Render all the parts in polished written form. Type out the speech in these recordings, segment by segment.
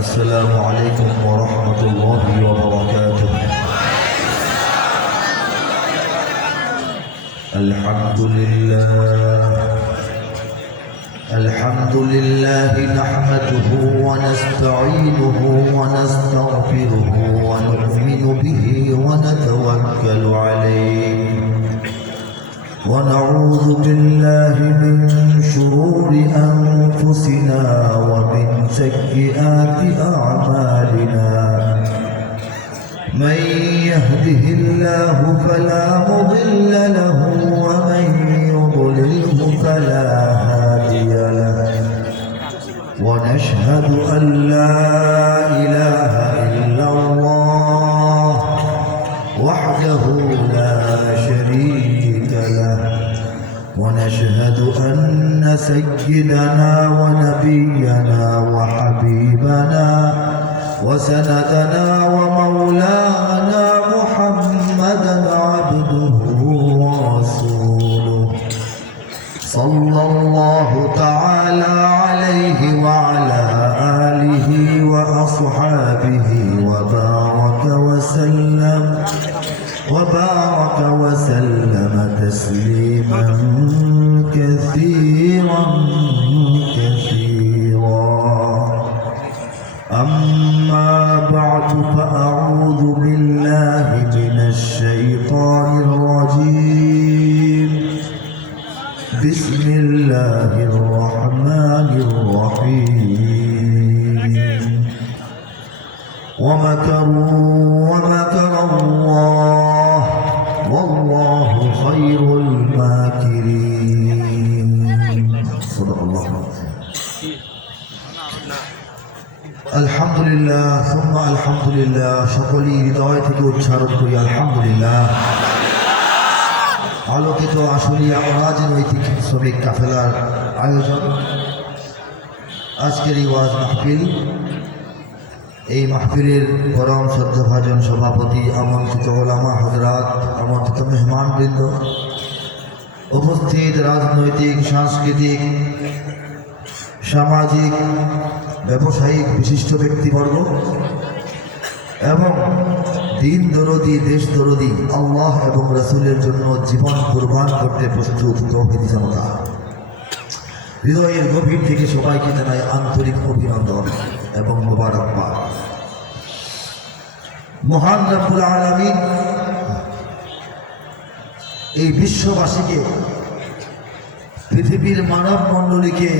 আসসালামু আলাইকুম ওয়া রাহমাতুল্লাহি ওয়া বারাকাতুহু। الحمد لله نحمده ونستعينه ونستغفره ونؤمن به ونتوكل عليه ونعوذ بالله من شرور أنفسنا ومن سيئات أعمالنا من يهده الله فلا مضل له ومن يضلله فلا هادي له ونشهد أن لا إله إلا الله وحده لا شريك له ونشهد أن سيدنا ونبينا وحبيبنا وسندنا ومولانا محمدا عبده ورسوله صلى الله تعالى عليه وعلى آله وأصحابه وبارك وسلم تسليما كثيرا أما بعد فأعوذ بالله من الشيطان الرجيم بسم الله الرحمن الرحيم ومكروا ومكر الله والله خير الماكرين صدق الله العظيم আলহামদুলিল্লাহ সুম্মা আলহামদুলিল্লাহ সকলেই হৃদয় থেকে উচ্চারণ করি আলহামদুলিল্লাহ। আলোকিত আশুলিয়া ওয়াজ নৈতিক শ্রমিক কাফেলার আয়োজন আজকের এই ওয়াজ মাহফিল। এই মাহফিলের পরম শ্রদ্ধাভাজন সভাপতি, আমন্ত্রিত ওলামা হযরত, আমন্ত্রিত মেহমানবৃন্দ, উপস্থিত রাজনৈতিক, সাংস্কৃতিক, সামাজিক, ব্যবসায়িক বিশিষ্ট ব্যক্তিবর্গ এবং দিন দরদি, দেশ দরদি, আল্লাহ এবং রাসূলের জন্য জীবন কুরবান করতে প্রস্তুত তৌহিদি জনতা, হৃদয়ের গভীর থেকে সবাইকে জানাই আন্তরিক অভিনন্দন এবং মোবারকবাদ। মহান রব্বুল আলামিন এই বিশ্ববাসীকে, পৃথিবীর মানব মণ্ডলীকে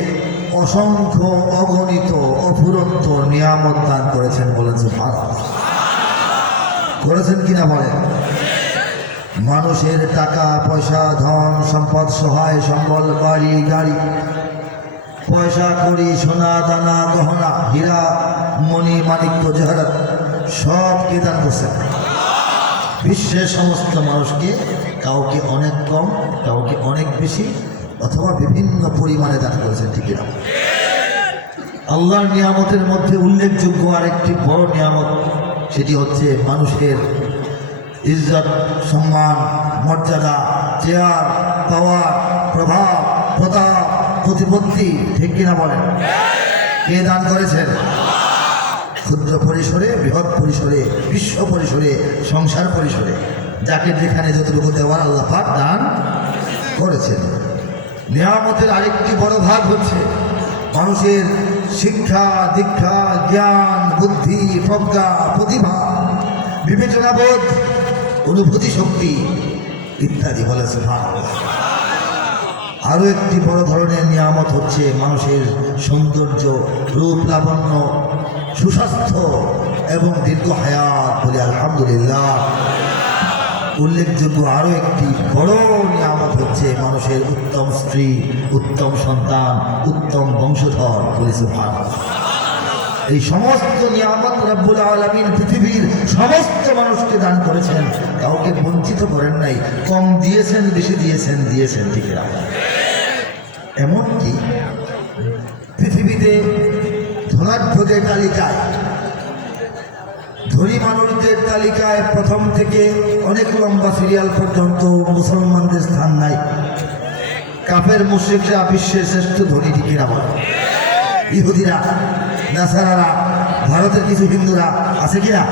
অসংখ্য অগণিত অফুরন্ত নিয়ামত দান করেছেন। বলেন সুবহানাল্লাহ। করেছেন কিনা বলেন? মানুষের টাকা পয়সা, ধন সম্পদ, সহায় সম্বল, বাড়ি গাড়ি, পয়সা কড়ি, সোনা দানা গহনা, হীরা মণি মাণিক্য জহরত সবকে দান করছেন বিশ্বের সমস্ত মানুষকে। কাউকে অনেক কম, কাউকে অনেক বেশি, অথবা বিভিন্ন পরিমাণে দান করেছেন। ঠিক না? আল্লাহর নিয়ামতের মধ্যে উল্লেখযোগ্য আরেকটি বড় নিয়ামত, সেটি হচ্ছে মানুষের ইজ্জত, সম্মান, মর্যাদা, চেয়ার, পাওয়ার, প্রভাব, প্রতাপ, প্রতিপত্তি। ঠিক কিনা বলেন? কে দান করেছেন? ক্ষুদ্র পরিসরে, বৃহৎ পরিসরে, বিশ্ব পরিসরে, সংসার পরিসরে, যাকে যেখানে যতটুকু দেওয়ার আল্লাহ পাক দান করেছেন। নিয়ামতের আরেকটি বড় ভাগ হচ্ছে মানুষের শিক্ষা, দীক্ষা, জ্ঞান, বুদ্ধি, প্রজ্ঞা, প্রতিভা, বিবেচনাবোধ, অনুভূতি শক্তি ইত্যাদি। বলে সুবহানাল্লাহ। আরও একটি বড় ধরনের নিয়ামত হচ্ছে মানুষের সৌন্দর্য, রূপ লাবণ্য, সুস্বাস্থ্য এবং দীর্ঘ হায়াত। বলি আলহামদুলিল্লাহ। উল্লেখযোগ্য আরও একটি বড় নিয়ামত হচ্ছে মানুষের উত্তম স্ত্রী, উত্তম সন্তান, উত্তম বংশধর। বলি সুবহানাল্লাহ। এই সমস্ত নিয়ামত রব্বুল আলামিন পৃথিবীর সমস্ত মানুষকে দান করেছেন, কাউকে বঞ্চিত করেন নাই। কম দিয়েছেন, বেশি দিয়েছেন, দিয়েছেন। ঠিক আছে? এমনকি পৃথিবীতে ধনাঢ্যদের তালিকায়, ধনী মানুষদের তালিকায় প্রথম থেকে অনেক লম্বা সিরিয়াল পর্যন্ত মুসলমানদের স্থান নাই। কাফের মুশরিকরা বিশ্বের শ্রেষ্ঠ ধনী, ঠিক কিনা বলে? ইহুদিরা, নাসারারা, ভারতের কিছু হিন্দুরা আছে কিনা?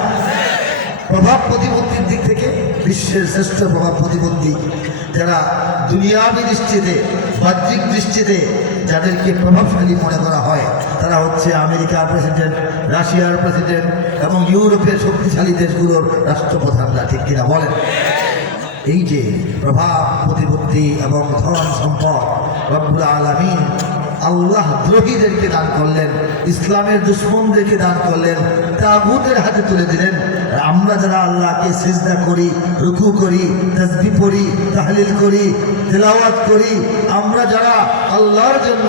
প্রভাব প্রতিপত্তির দিক থেকে বিশ্বের শ্রেষ্ঠ প্রভাব প্রতিপত্তি, যারা দুনিয়াবী দৃষ্টিতে, বাহ্যিক দৃষ্টিতে যাদেরকে প্রভাবশালী মনে করা হয়, তারা হচ্ছে আমেরিকার প্রেসিডেন্ট, রাশিয়ার প্রেসিডেন্ট এবং ইউরোপের শক্তিশালী দেশগুলোর রাষ্ট্রপ্রধানরা, ঠিক কিনা বলেন? এই যে প্রভাব প্রতিপত্তি এবং ধন সম্পদ রব্বুল আলামিন আল্লাহ দ্রোহীদেরকে দান করলেন, ইসলামের দুশ্মনদেরকে দান করলেন, তাগুতের হাতে তুলে দিলেন। আমরা যারা আল্লাহকে সিজদা করি, রুকু করি, তাসবিহ পড়ি, তাহলিল করি, তেলাওয়াত করি, আমরা যারা আল্লাহর জন্য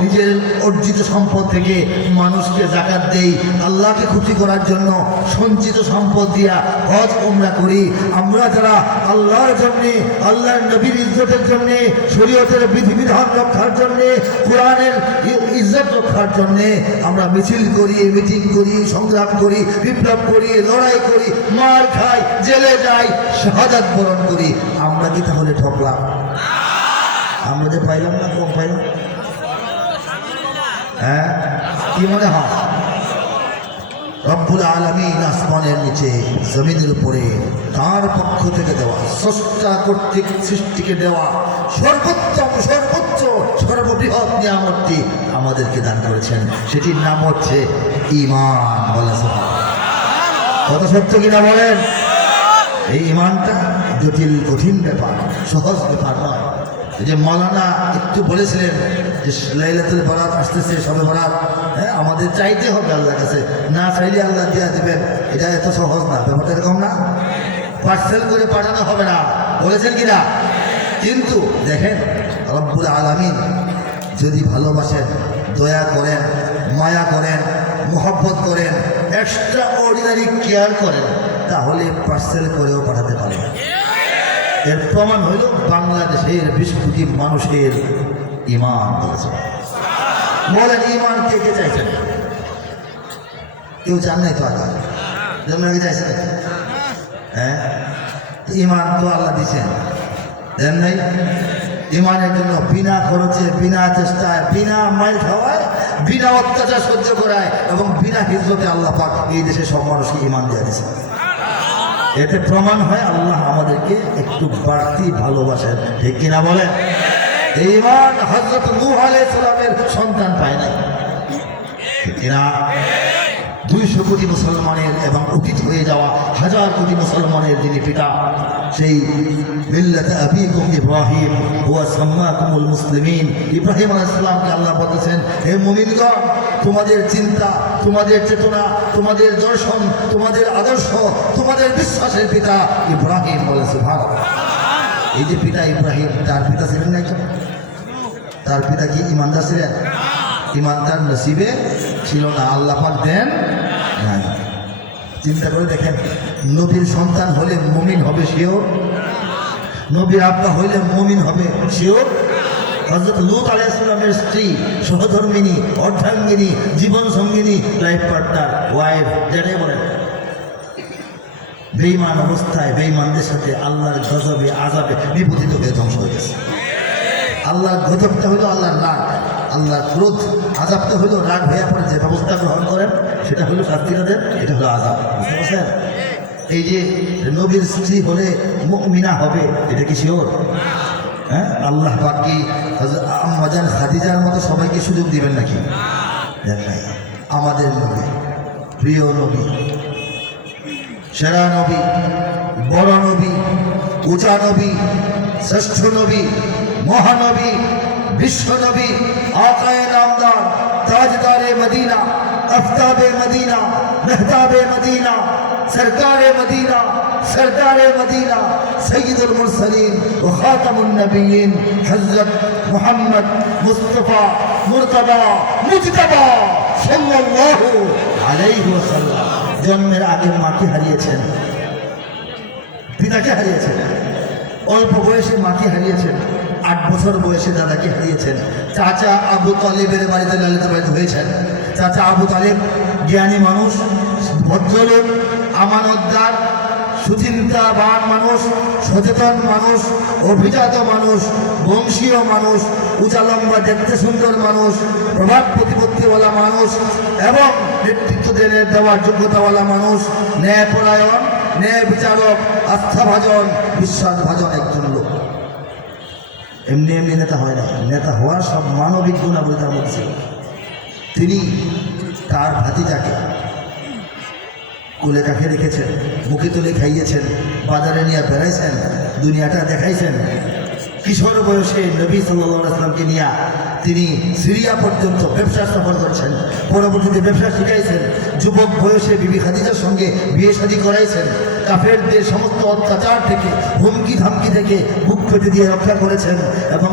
নিজের অর্জিত সম্পদ থেকে মানুষকে যাকাত দেই, আল্লাহকে খুশি করার জন্য সঞ্চিত সম্পদ দিয়া হজ উমরা করি, আমরা যারা আল্লাহর জন্যে, আল্লাহর নবীর ইজ্জতের জন্যে, শরীয়তের বিধিবিধান রক্ষার জন্যে, কোরআনের ইজ্জত রক্ষার জন্যে আমরা মিছিল করি, মিটিং করি, সংগ্রাম করি, বিপ্লব করি, লড়াই করি, মার খাই, জেলে যাই, শাহাদাত বরণ করি, আমরা কি তাহলে ঠকলাম? আমরা যে পাইলাম না, কম পাইলাম? হ্যাঁ, কি মনে হয়? রব্বুল আলামিন আসমানের নিচে, জমিনের উপরে তার পক্ষ থেকে দেওয়া, স্রষ্টা কর্তৃক সৃষ্টিকে দেওয়া সর্বোত্তম, সর্বোচ্চ, সর্ববৃহৎ নিয়ামতটি আমাদেরকে দান করেছেন। সেটির নাম হচ্ছে ঈমান। বলা কত সত্য কিনা বলেন? এই ঈমানটা জটিল কঠিন ব্যাপার, সহজ ব্যাপার নয়। এই যে মাওলানা একটু বলেছিলেন যে লাইলাতুল বরাত আসতেছে, শবে বরাত, হ্যাঁ, আমাদের চাইতে হবে আল্লাহর কাছে, না চাইলে আল্লাহ দিয়া দেবেন। এটা এত সহজ না, ব্যাপারটা এরকম না। পার্সেল করে পাঠানো হবে না, বলেছেন কিনা? কিন্তু দেখেন, রব্বুল আলামিন যদি ভালোবাসেন, দয়া করেন, মায়া করেন, মোহব্বত করেন, এক্সট্রা অর্ডিনারি কেয়ার করেন, তাহলে পার্সেল করেও পাঠাতে পারেন। এর প্রমাণ হইল বাংলাদেশের 20 কোটি মানুষের ঈমান। বলেন, ঈমান কে কে চাইছেন? কেউ চান নাই তো আগে, যেমন আগে চাইছেন। হ্যাঁ, ঈমান তো আল্লাহ দিচ্ছেন, দেন নাই? ঈমানের জন্য বিনা খরচে, বিনা চেষ্টায়, বিনা মাইল খাওয়ায়, বিনা অত্যাচার সহ্য করায় এবং বিনা হিজরতে আল্লাহ পাক এই দেশে সব মানুষকে ঈমান দিয়ে দিয়েছে। এতে প্রমাণ হয় আল্লাহ আমাদেরকে একটু বাড়তি ভালোবাসেন, ঠিক কিনা বলেন? এই ঈমান হযরত নূহ আলাইহিস সালামের সন্তান পায় নাই, ঠিক কিনা? 200 কোটি মুসলমানের এবং অতীত হয়ে যাওয়া 1000 কোটি মুসলমানের যিনি পিতা, সেই মিল্লাত আবিকুম ইব্রাহিম হুয়া সাম্মাকুমুল মুসলিমিন, ইব্রাহিম আলাইহিস সালামকে আল্লাহ বলেছেন, হে মুমিনগণ, তোমাদের চিন্তা, তোমাদের চেতনা, তোমাদের দর্শন, তোমাদের আদর্শ, তোমাদের বিশ্বাসের পিতা ইব্রাহিম। বলে সুবহানাল্লাহ। এই যে পিতা ইব্রাহিম, তার পিতা ছিলেন না? তার পিতা কি ইমানদার ছিলেন? ঈমান তার নসিবে ছিল না, আল্লাহ পাক দেন নাই। চিন্তা করে দেখেন, নবীর সন্তান হলে মুমিন হবে শিওর? নবীর আব্বা হইলে মুমিন হবে শিওর? হযরত লূত আলাইহিস সালামের স্ত্রী, সহধর্মিনী, অর্ধাঙ্গিনী, জীবন সঙ্গিনী, লাইফ পার্টনার, ওয়াইফ, যেটাই বলেন, বেঈমান অবস্থায় বেঈমানদের সাথে আল্লাহর গজবে, আযাবে বিপতিত হয়ে ধ্বংস হয়ে গেছে। আল্লাহর গজবটা হলো আল্লাহর রাগ, আল্লাহর ক্রোধ, আযাবটা হলো রাগ হয়ে পড়ে যে ব্যবস্থা গ্রহণ করেন, সেটা হলো শাস্তিটা দেন, এটা হলো আযাব। বুঝতে পারছেন? এই যে নবীর স্ত্রী হলে মুমিনা হবে, এটা কি শিওর? হ্যাঁ, আল্লাহ পাক কি আম্মাজান খাদিজার মতো সবাইকে সুযোগ দিবেন নাকি? দেন নাই। আমাদের নবী, প্রিয় নবী, সেরা নবী, বড় নবী, উঁচা নবী, শ্রেষ্ঠ নবী, মহানবী, বিশ্ব নবী, আকায়ে নামদার, তাজদারে মদিনা, আফতাবে মদিনা, মেহতাবে মদিনা, সরকারে মদিনা, সরদারে মদিনা, সৈয়দুল মুরসালিন ও খাতামুন নবিয়্যিন হযরত মুহাম্মদ মুস্তাফা মুরতাদা মুজতাবা সাল্লাল্লাহু আলাইহি ওয়াসাল্লাম জন্মের আগে মাকে হারিয়েছেন, পিতাকে হারিয়েছেন, অল্প বয়সে মাকে হারিয়েছেন, 8 বছর বয়সে দাদাকে হারিয়েছেন, চাচা আবু তালেবের বাড়িতে লালিত পালিত হয়েছেন। চাচা আবু তালেব জ্ঞানী মানুষ, ভদ্রলোক, আমানতদার, সুচিন্তাবান মানুষ, সচেতন মানুষ, অভিজাত মানুষ, বংশীয় মানুষ, উঁচা লম্বা দেখতে সুন্দর মানুষ, প্রভাব প্রতিপত্তিওয়ালা মানুষ এবং নেতৃত্ব দেওয়ার যোগ্যতাওয়ালা মানুষ, ন্যায়পরায়ণ, ন্যায় বিচারক, আস্থাভাজন, বিশ্বাসভাজন একজন লোক। এমনি এমনি নেতা হয় না, নেতা হওয়ার সব মানবিক গুণাবলী তার মধ্যে ছিল। তিনি তার ভাতিজাকে কোলে কাকে রেখেছেন, মুখে তুলে খাইয়েছেন, বাজারে নিয়ে বেড়াইছেন, দুনিয়াটা দেখাইছেন। কিশোর বয়সে নবী সাল্লাল্লাহু আলাইহি ওয়াসাল্লামকে নিয়ে তিনি সিরিয়া পর্যন্ত ব্যবসা সফর করেছেন, পরবর্তীতে ব্যবসা শিখাইছেন। যুবক বয়সে বিবি খাদিজার সঙ্গে বিয়ে শাদী করাইছেন। কাফেরদের সমস্ত অত্যাচার থেকে, হুমকি ধামকি থেকে বুক পেতে দিয়ে রক্ষা করেছেন এবং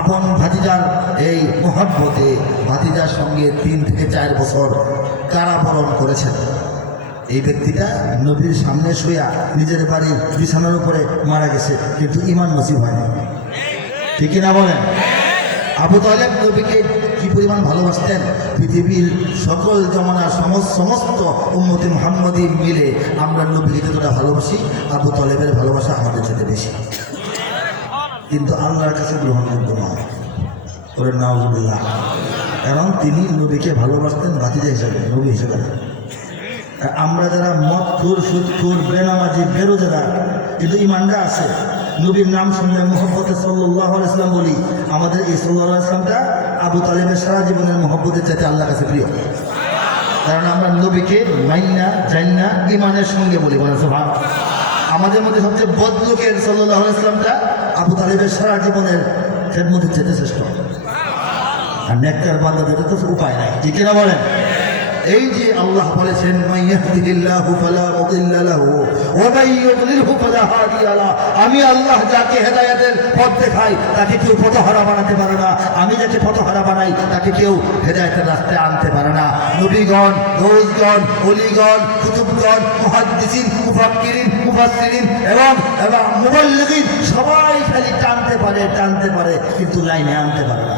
আপন ভাতিজার এই মহব্বতে ভাতিজার সঙ্গে 3 থেকে 4 বছর কারাবরণ করেছেন। এই ব্যক্তিটা নবীর সামনে শুয়া নিজের বাড়ির বিছানার উপরে মারা গেছে, কিন্তু ঈমান নসিব হয়নি। ঠিক কিনা বলেন? আবু তালেব নবীকে কি পরিমাণ ভালোবাসতেন, পৃথিবীর সকল জমানার সমস্ত উম্মতে মুহাম্মদী মিলে আমরা নবীকে যতটা ভালোবাসি, আবু তালেবের ভালোবাসা আমাদের চেয়ে বেশি, কিন্তু আল্লাহর কাছে গ্রহণযোগ্য নয়। ওরে নাউজুবিল্লাহ। কারণ তিনি নবীকে ভালোবাসতেন ভাতিজা হিসাবে, নবী হিসেবে। আমরা যারা মদখোর, সুদখোর, বেনামাজি, বেরোজগার, কিন্তু ইমানটা আছে, নবীর নাম শুনলে মুহাম্মদে সাল্লাল্লাহু আলাইহি ওয়াসাল্লাম বলি, আমাদের এই সাল্লাল্লাহু আলাইহি ওয়াসাল্লামটা আবু তালেবের সারা জীবনের মুহাব্বতের চাইতে আল্লাহর কাছে প্রিয়। কারণ আমরা নবীকে মাইন্না জান্না ইমানের সঙ্গে বলি, বলেন সুবহানাল্লাহ। আমাদের মধ্যে সবচেয়ে বদলোকের সাল্লাল্লাহু আলাইহি ওয়াসাল্লামটা আবু তালেবের সারা জীবনের খেদমতের চাইতে শ্রেষ্ঠ। আর নেককার বান্দাদের তো উপায় নাই, ঠিক না বলেন? এই যে আল্লাহ বলেছেন মাইয়াহদিল্লাহু ফালা মুদিল্লা লাহু ওয়া মান ইউদ্লিলহু ফালা হাদিয়া লাহু, আমি আল্লাহ যাকে হেদায়েতের পথ দেখাই তাকে কেউ পথহারা বানাতে পারে না, আমি যাকে পথহারা বানাই তাকে কেউ হেদায়েতের রাস্তায় আনতে পারে না। নবীগণ, গৌসগণ, ওলিগণ, কুতুবগণ, মুহাদ্দিসিন, মুফাক্কিরিন, মুফাসসিরিন এবং মুবাল্লিগিন সবাই খালি টানতে পারে কিন্তু লাইনে আনতে পারে না।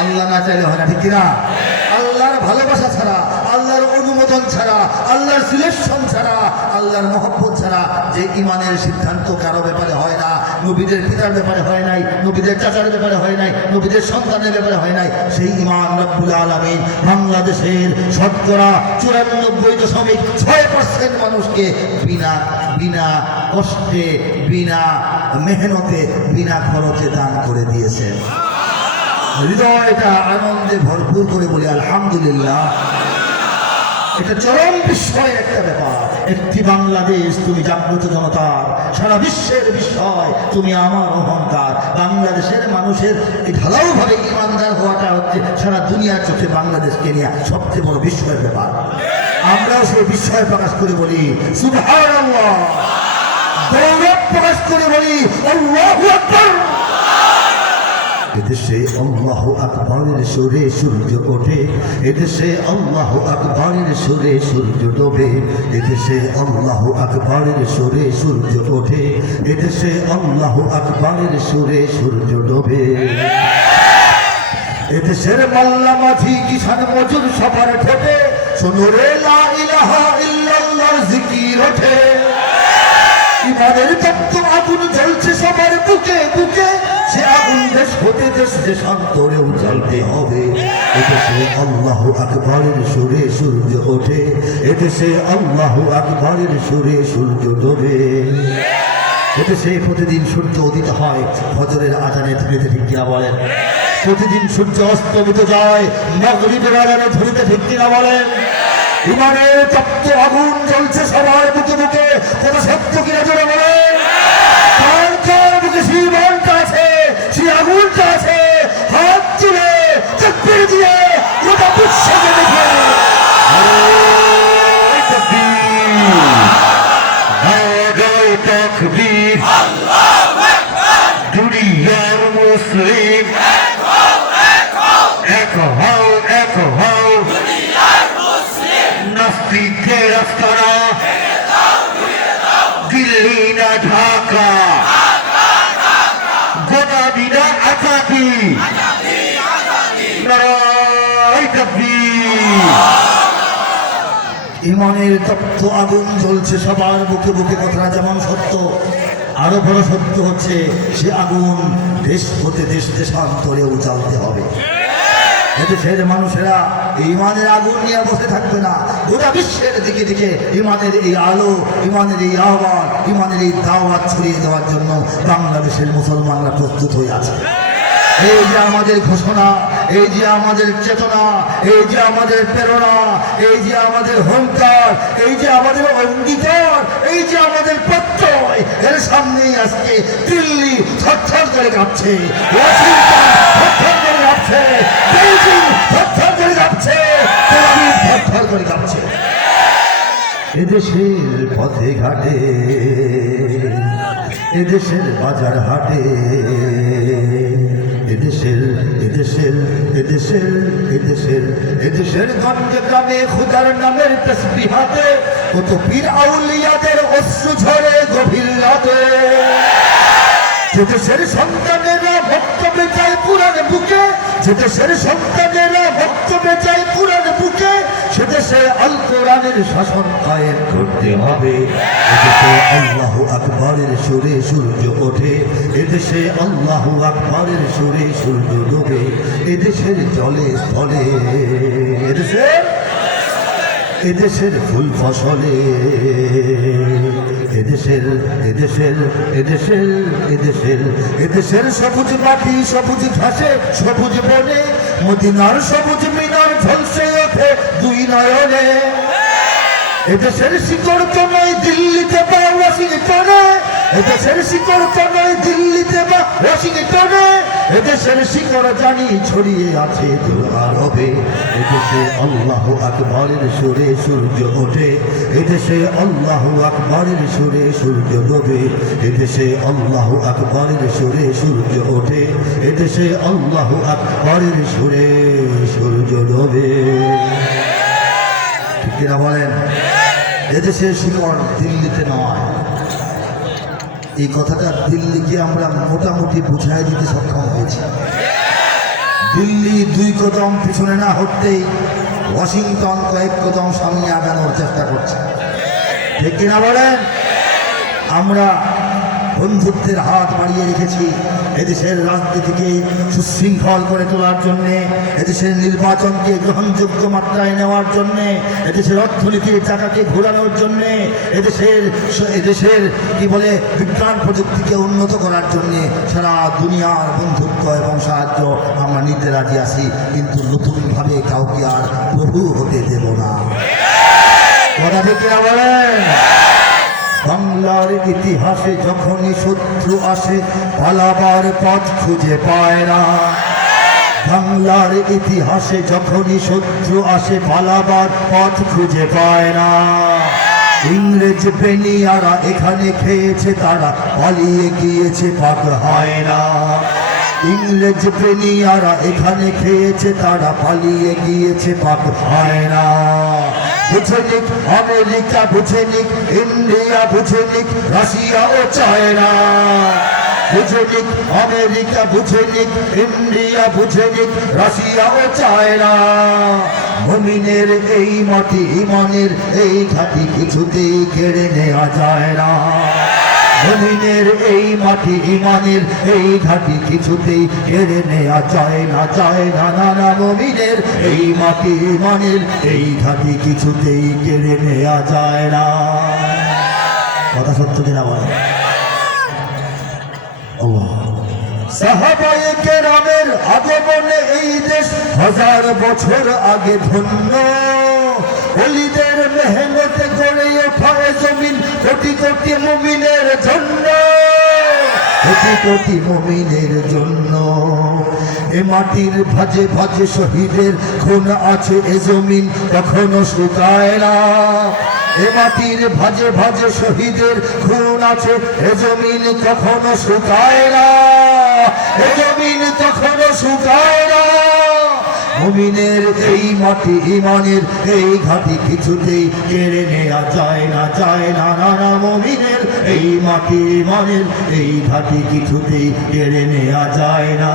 আল্লাহ না চাইলে হয় না, ঠিক কিনা? আল্লাহর ভালোবাসা ছাড়া, আল্লাহর অনুমোদন ছাড়া, আল্লাহর সিলেকশন ছাড়া, আল্লাহর মহব্বত ছাড়া যে ইমানের সিদ্ধান্ত কারো ব্যাপারে হয় না, নবীদের পিতার ব্যাপারে হয় নাই, নবীদের চাচার ব্যাপারে হয় নাই, নবীদের সন্তানের ব্যাপারে হয় নাই, সেই ইমান রব্বুল আলামিন বাংলাদেশের শতকরা 94.6% মানুষকে বিনা কষ্টে, বিনা মেহনতে, বিনা খরচে দান করে দিয়েছেন। হৃদয়টা আনন্দে ভরপুর করে বলি আলহামদুলিল্লাহ। এটা চরম বিস্ময় একটা ব্যাপার। একটি বাংলাদেশ, তুমি জাগ্রত জনতার, সারা বিশ্বের বিস্ময়, তুমি আমার অহংকার। বাংলাদেশের মানুষের এই ঢালাওভাবে ইমানদার হওয়াটা হচ্ছে সারা দুনিয়ার চোখে বাংলাদেশকে নিয়ে সবচেয়ে বড় বিস্ময়ের ব্যাপার। আমরাও সেই বিস্ময় প্রকাশ করে বলি সুবহানাল্লাহ, গৌরব প্রকাশ করে বলি আল্লাহু আকবার। এদেশে আল্লাহু আকবরের সুরে সূর্য ওঠে, এদেশে আল্লাহু আকবরের সুরে সূর্য ডোবে, এদেশে আল্লাহু আকবরের সুরে সূর্য ওঠে, এদেশে আল্লাহু আকবরের সুরে সূর্য ডোবে। এদেশের মাল্লা মাঝি কিষান মজুর সবার ঠোঁটে শোনো রে লা ইলাহা ইল্লাল্লাহর জিকির ওঠে। ইমানের তপ্ত আগুন জ্বলছে সবার বুকে বুকে, সে আগুন দেশ হতে দেশ দেশান্তরেও জ্বলতে হবে। এদেশে আল্লাহু আকবরের সুরে সূর্য ওঠে, এদেশে আল্লাহু আকবরের সুরে সূর্য ডোবে। এদেশে প্রতিদিন সূর্য উদিত হয় ফজরের আজানে ধরিতে, ঠিক কিনা বলেন? প্রতিদিন সূর্য অস্তমিত যায় মাগরিবের আজানে ধরিতে, ঠিক কিনা বলেন? ইমানের তপ্ত আগুন জ্বলছে সবার বুকে বুকে, কথা সত্য কিনা জোরে বলেন? কার কার বুকে সেই ইমানটা আছে, সেই আগুনটা আছে? হাত তুলে তাকবীর দিয়ে গোটা বিশ্বকে দেখে তাকবীর, আল্লাহু আকবার। দুনিয়ার মুসলিম এক হও, এক হও, দুনিয়ার মুসলিম। নাস্তিকের আস্তানা দিল্লি না ঢাকা, গোদামি না আজাদি, নারায়ে তাকবীর। ইমানের তপ্ত আগুন জ্বলছে সবার বুকে বুকে, কথাটা যেমন সত্য, আরো বড় সত্য হচ্ছে সে আগুন দেশ হতে দেশ দেশান্তরেও জ্বালতে হবে। এদেশের মানুষেরা ইমানের আগুন নিয়ে বসে থাকবে না, গোটা বিশ্বের দিকে দিকে ইমানের এই আলো, ইমানের এই আহ্বান, ইমানের এই দাওয়াত ছড়িয়ে দেওয়ার জন্য বাংলাদেশের মুসলমানরা প্রস্তুত হয়ে আছে। এই যে আমাদের ঘোষণা, এই যে আমাদের চেতনা, এই যে আমাদের প্রেরণা, এই যে আমাদের হুঙ্কার, এই যে আমাদের অঙ্গীকার, এই যে আমাদের প্রত্যয়, এর সামনেই আজকে দিল্লি থরথর করে কাঁপছে, ওয়াশিংটন থরথর করে কাঁপছে, বেইজিং থরথর করে কাঁপছে, তেল আবিব থরথর করে কাঁপছে। এদেশের পথে ঘাটে, এদেশের বাজার হাটে, এদেশের এদেশের এদেশের এদেশের এদেশের গঞ্জে গ্রামে খুদার নামের তসবিহাতে কত পীর আউলিয়াদের অশ্রু ঝরে গভীর রাতে। যেদেশের সন্তানেরা বক্তব্যে যায় পুরান বুকে, যেদেশের সন্তানেরা বক্তব্যে যায় পুরান বুকে, সেদেশে আল কোরআনের শাসন কায়েম করতে হবে। এদেশে আল্লাহু আকবরের সুরে সূর্য ওঠে, এদেশে আল্লাহু আকবরের সুরে সূর্য ডোবে, এদেশের জলে স্থলে, এদেশের ফুল ফসলে, এদেশের এদেশের এদেশের এদেশের এদেশের সবুজ মাটি, সবুজ ঘাসে, সবুজ বনে, মদিনার সবুজ মিনার ঝলসে ওঠে দুই নয়নে। এদেশের শিকড় তো নয় দিল্লিতে বা ওয়াশিংটনে, এদেশের শিকড় তো নয় দিল্লিতে বা ওয়াশিংটনে, এদেশের শিকড় জানি ছড়িয়ে আছে আরবে। এদেশে আল্লাহু আকবরের সুরে সূর্য ওঠে, এদেশে আল্লাহু আকবরের সুরে সূর্য ডোবে, এদেশে আল্লাহু আকবরের সুরে সূর্য ওঠে, এদেশে আল্লাহু আকবরের সুরে সূর্য ডোবে। ঠিক কিনা বলেন? এদেশের শিকড় দিল্লিতে নয়। এই কথাটা দিল্লিকে আমরা মোটামুটি বুঝাই দিতে সক্ষম হয়েছি। দিল্লি দুই কদম পিছনে না হতেই ওয়াশিংটন কয়েক কদম সামনে আগানোর চেষ্টা করছে। ঠিক কিনা বলেন? আমরা বন্ধুত্বের হাত বাড়িয়ে রেখেছি এদেশের রাজনীতিকে সুশৃঙ্খল করে তোলার জন্যে, এদেশের নির্বাচনকে গ্রহণযোগ্য মাত্রায় নেওয়ার জন্যে, এদেশের অর্থনীতির চাকাকে ঘোরানোর জন্যে, এদেশের কি বলে বিজ্ঞান প্রযুক্তিকে উন্নত করার জন্যে সারা দুনিয়ার বন্ধুত্ব এবং সাহায্য আমরা নিতে রাজি আছি, কিন্তু নতুনভাবে কাউকে আর প্রভু হতে দেব না। কথা ঠিক কিনা বলেন? বাংলার ইতিহাসে যখনই শত্রু আসে পালাবার পথ খুঁজে পায় না। বাংলার ইতিহাসে যখনই শত্রু আসে পালাবার পথ খুঁজে পায় না। ইংরেজ বেনিয়ারা এখানে খেয়েছে, তারা পালিয়ে গিয়েছে, পাক হয় না। ইংরেজ বেনিয়ারা এখানে খেয়েছে, তারা পালিয়ে গিয়েছে, পাক হয় না। বুঝে নিক আমেরিকা, বুঝে নিক ইন্ডিয়া, বুঝে নিক রাশিয়া ও চায়না, বুঝে নিক আমেরিকা, বুঝে নিক ইন্ডিয়া, বুঝে নিক রাশিয়া ও চায়না। মুমিনের এই মাটি, ইমানের এই ঘাঁটি কিছুতেই কেড়ে নেওয়া যায় না। মুমিনের এই মাটি, ইমানের এই ঘাঁটি কিছুতেই কেড়ে নেওয়া যায় না, যায় না, না না। মুমিনের এই মাটি, ইমানের এই ঘাঁটি কিছুতেই কেড়ে নেওয়া যায় না। কথা সত্য কিনা বলেন? সাহাবায়ে কেরামের আগমনে এই দেশ হাজার বছর আগে ধন্য। ওলিদের মেহনতে গড়ে ওঠা জমিন কোটি কোটি মুমিনের জন্য, কোটি কোটি মুমিনের জন্য। এ মাটির ভাজে ভাজে শহীদের খুন আছে, এ জমিন কখনো শুকায় না। এ মাটির ভাজে ভাজে শহীদের খুন আছে, এ জমিন কখনো শুকায় না, এ জমিন কখনো শুকায় না। মুমিনের এই মাটি, ইমানের এই ঘাঁটি কিছুতেই কেড়ে নেওয়া যায় না, যায় না, না না। মুমিনের এই মাটি, ইমানের এই ঘাঁটি কিছুতেই কেড়ে নেওয়া যায় না।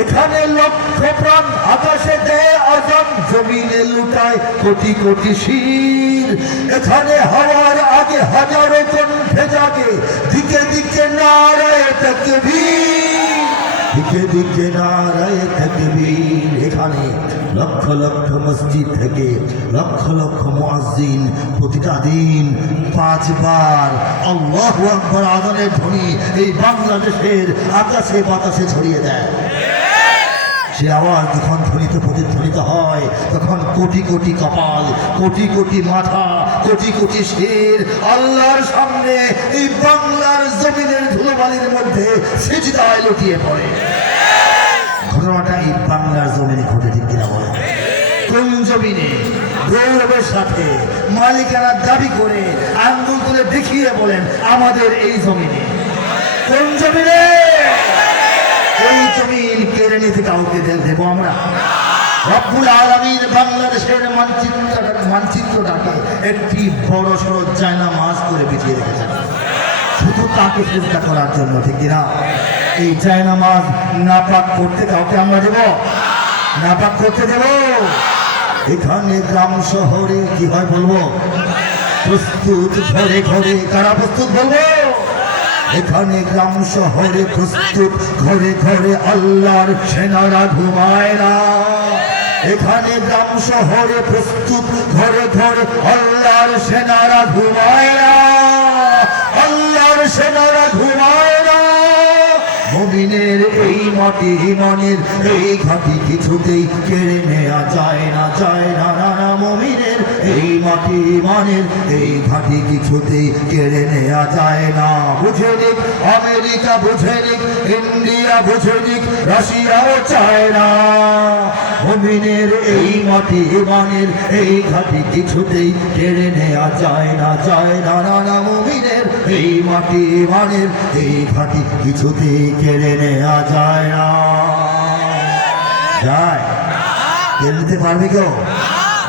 এখানে লক্ষ প্রাণ আকাশে দেয় আজান, জমিনে লুটায় কোটি কোটি শির। এখানে হওয়ার আগে হাজারো কণ্ঠে জাগে, দিকে দিকে নারায়ে তাকবীর, দিকে দিকে নারায়ে তাকবীর। এখানে লক্ষ লক্ষ মসজিদ থেকে লক্ষ লক্ষ মুয়াজ্জিন প্রতিটা দিন 5 বার আল্লাহু আকবার আযানের ধ্বনি এই বাংলাদেশের আকাশে বাতাসে ছড়িয়ে দেয়। সে আওয়াজ যখন ধ্বনিত প্রতিধ্বনিত হয়, তখন কোটি কোটি কপাল, কোটি কোটি মাথা, কোটি কোটি শির আল্লাহর সামনে এই বাংলার জমিনের ধুলোবালির মধ্যে সিজদায় লুটিয়ে পড়ে। ঘটনাটা এই বাংলার জমিনে ঘটে, ঠিক কিনা বলেন? কোন জমিনে গৌরবের সাথে মালিকানার দাবি করে আঙ্গুল তুলে দেখিয়ে বলেন আমাদের এই জমিনে। কোন জমিনে? এই জমিন কেড়ে নিতে কাউকে দেবো আমরা? রব্বুল আলামিন বাংলাদেশের মানচিত্রটাকে একটি বড় সড়ো জায়নামাজ করে বিছিয়ে রেখেছেন শুধু তাকে চেষ্টা করার জন্য, ঠিক কিনা? এই জায়নামাজ নাপাক করতে কাউকে আমরা দেব? নাপাক করতে দেব? এখানে গ্রাম শহরে কি হয় বলবো? প্রস্তুত ঘরে ঘরে, কারা প্রস্তুত বলবো? এখানে গ্রাম শহরে প্রস্তুত ঘরে ঘরে আল্লাহর সেনারা ঘুমায় না। এখানে গ্রাম শহরে প্রস্তুত ঘরে ঘরে আল্লাহর সেনারা ঘুমায় না, আল্লাহর সেনারা ঘুমায় না। মুমিনের এই মাটি ইমানের এই ঘাটি কিছুতেই কেড়ে নেওয়া যায় না, যায় না, না না। মুমিনের এই মাটি ইমানের এই ঘাটি কিছুতেই কেড়ে নেওয়া যায় না। বুঝে নিক আমেরিকা, বুঝে নিক ইন্ডিয়া, বুঝে নিক রাশিয়াও চায় না। মুমিনের এই মাটি ইমানের এই ঘাটি কিছুতেই কেড়ে নেওয়া যায় না, যায় না, না না। মুমিনের এই মাটি ইমানের এই ঘাটি কিছুতেই কেড়ে নেওয়া যায় না। যায়? কেড়ে নিতে পারবে কেউ?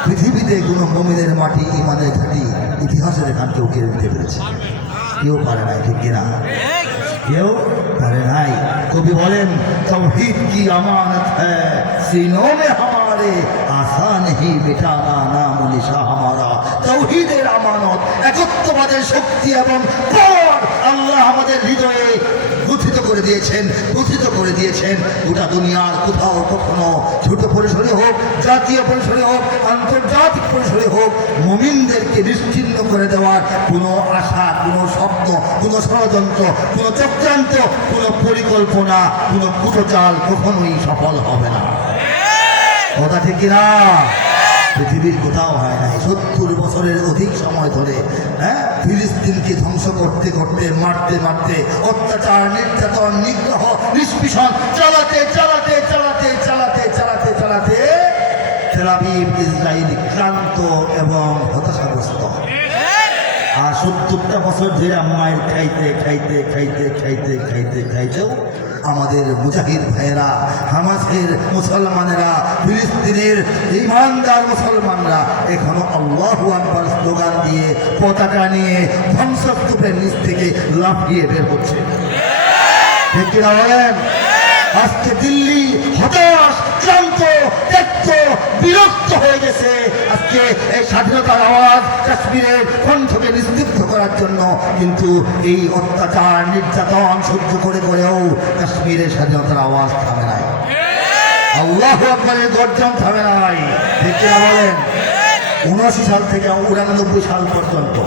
পৃথিবীতে কোনো মুমিনের মাটি ইমানের ঘাটি ইতিহাসের এখান কেউ কেড়ে নিতে পেরেছে? কেউ পারে নাই, ঠিক কিনা? কেউ পারে নাই। কবি বলেন তৌহিদ কি আমানত হ্যায় सीनों में हमारे, आसान नहीं मिटाना नाम निशा हमारा। तौहीদের আমানত, একত্ববাদের শক্তি এবং বল আল্লাহ আমাদের হৃদয়ে গঠিত করে দিয়েছেন, গঠিত করে দিয়েছেন। গোটা দুনিয়ার কোথাও কখনো ছোট পরিসরে হোক, জাতীয় পরিসরে হোক, আন্তর্জাতিক পরিসরে হোক, মুমিনদেরকে নিশ্চিহ্ন করে দেওয়ার কোনো আশা, কোনো স্বপ্ন, কোনো ষড়যন্ত্র, কোনো চক্রান্ত, কোনো পরিকল্পনা, কোনো কুটচাল কখনোই সফল হবে না। কথা ঠিক কিনা? পৃথিবীর কোথাও হয় নাই। 70 বছরের অধিক সময় ধরে ফিলিস্তিনকে ধ্বংস করতে করতে, মারতে মারতে, অত্যাচার, নির্যাতন, নিগ্রহ, নিষ্পীষণ চালাতে চালাতে চালাতে চালাতে চালাতে চালাতে তেল আবিব ইসরায়েল ক্লান্ত এবং হতাশাগ্রস্ত। আর 70টা বছর ধরে মায়ের খাইতে খাইতে খাইতে খাইতে খাইতে খাইতেও আমাদের মুজাহিদ ভাইয়েরা, হামাসের মুসলমানেরা, ফিলিস্তিনের ইমানদার মুসলমানরা এখনো আল্লাহু আকবার স্লোগান দিয়ে, পতাকা নিয়ে ধ্বংসস্তূপের নিচ থেকে লাফিয়ে বের হচ্ছে। ঠিক কিনা বলেন? আজকে দিল্লি হতাশ, ক্লান্ত, ত্যক্ত, বিরক্ত হয়ে গেছে। আজকে এই স্বাধীনতার আওয়াজ কাশ্মীরের কণ্ঠকে নিস্তব্ধ করার জন্য, কিন্তু এই অত্যাচার নির্যাতন সহ্য করে করেও কাশ্মীরের স্বাধীনতার আওয়াজ থামে নাই, আল্লাহু আকবারের গর্জন থামে নাই। ঠিক কিনা বলেন? 79 সাল থেকে 89 সাল পর্যন্ত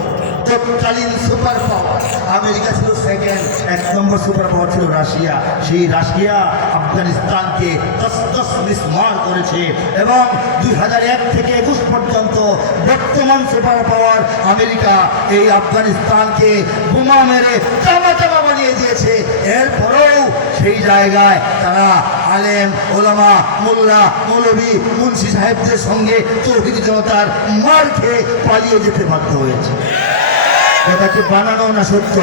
তৎকালীন সুপার পাওয়ার আমেরিকা ছিল সেকেন্ড, 1 নম্বর সুপার পাওয়ার ছিল রাশিয়া। সেই রাশিয়া আফগানিস্তানকে তসতস বিস্মার করেছে এবং 2001 থেকে 21 পর্যন্ত বর্তমান সুপার পাওয়ার আমেরিকা এই আফগানিস্তানকে বোমা মেরে চামা চামা বানিয়ে দিয়েছে। এরপরেও সেই জায়গায় তারা আলেম, ওলামা, মোল্লা, মৌলভী, মুন্সি সাহেবদের সঙ্গে তৌহিদি জনতার মার খেয়ে পালিয়ে যেতে বাধ্য হয়েছে। কথা কি বানানো না সত্য?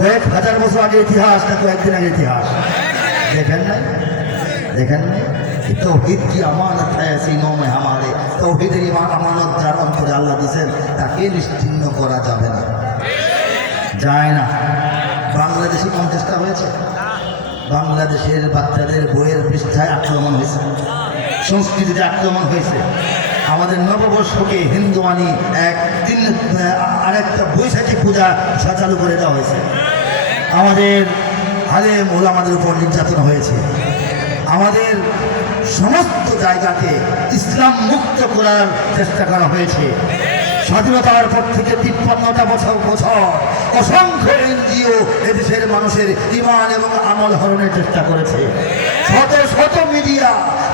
1000 বছর আগে ইতিহাস না কয়েকদিন আগে ইতিহাস? দেখেন নাই? দেখেন নাই? তৌহিদ কি আমানত হ্যায় সিনোं में हमारे। তৌহিদের আমানত যার অন্তরে আল্লাহ দিয়েছেন তাকে নিশ্চিহ্ন করা যাবে না, যায় না। বাংলাদেশে 50টা হয়েছে, বাংলাদেশের বাচ্চাদের বইয়ের পৃষ্ঠায় আক্রমণ হয়েছে, সংস্কৃতিতে আক্রমণ হয়েছে। আমাদের নববর্ষকে হিন্দুয়ানি আরেকটা বৈশাখী পূজা চালু করে দেওয়া হয়েছে। আমাদের আলেম ওলামাদের উপর নির্যাতন হয়েছে। আমাদের সমস্ত জায়গাকে ইসলাম মুক্ত করার চেষ্টা করা হয়েছে। স্বাধীনতার পর থেকে 53টা বছর অসংখ্য এনজিও এদেশের মানুষের ঈমান এবং আমল হরণের চেষ্টা করেছে। শত শত মিডিয়া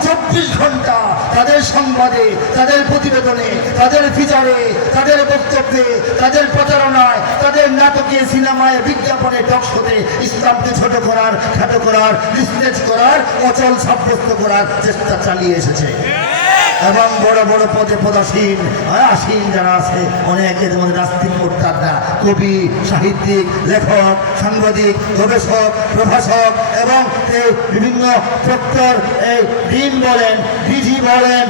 24 ঘন্টা তাদের সংবাদে, তাদের প্রতিবেদনে, তাদের ফিচারে, তাদের বক্তব্যে, তাদের প্রচারণায়, তাদের নাটকে, সিনেমায়, বিজ্ঞাপনে, টকশোতে ইসলামকে ছোট করার, খাটো করার, নিস্তেজ করার, অচল সাব্যস্ত করার চেষ্টা চালিয়ে এসেছে। এবং বড় বড় পদে পদাসীন আসীন যারা আছে, অনেকের মধ্যে নাস্তিক মোর্তাদরা, কবি, সাহিত্যিক, লেখক, সাংবাদিক, গবেষক, প্রভাষক এবং বিভিন্ন প্রক্টর, ডিন বলেন, ডিজি বলেন,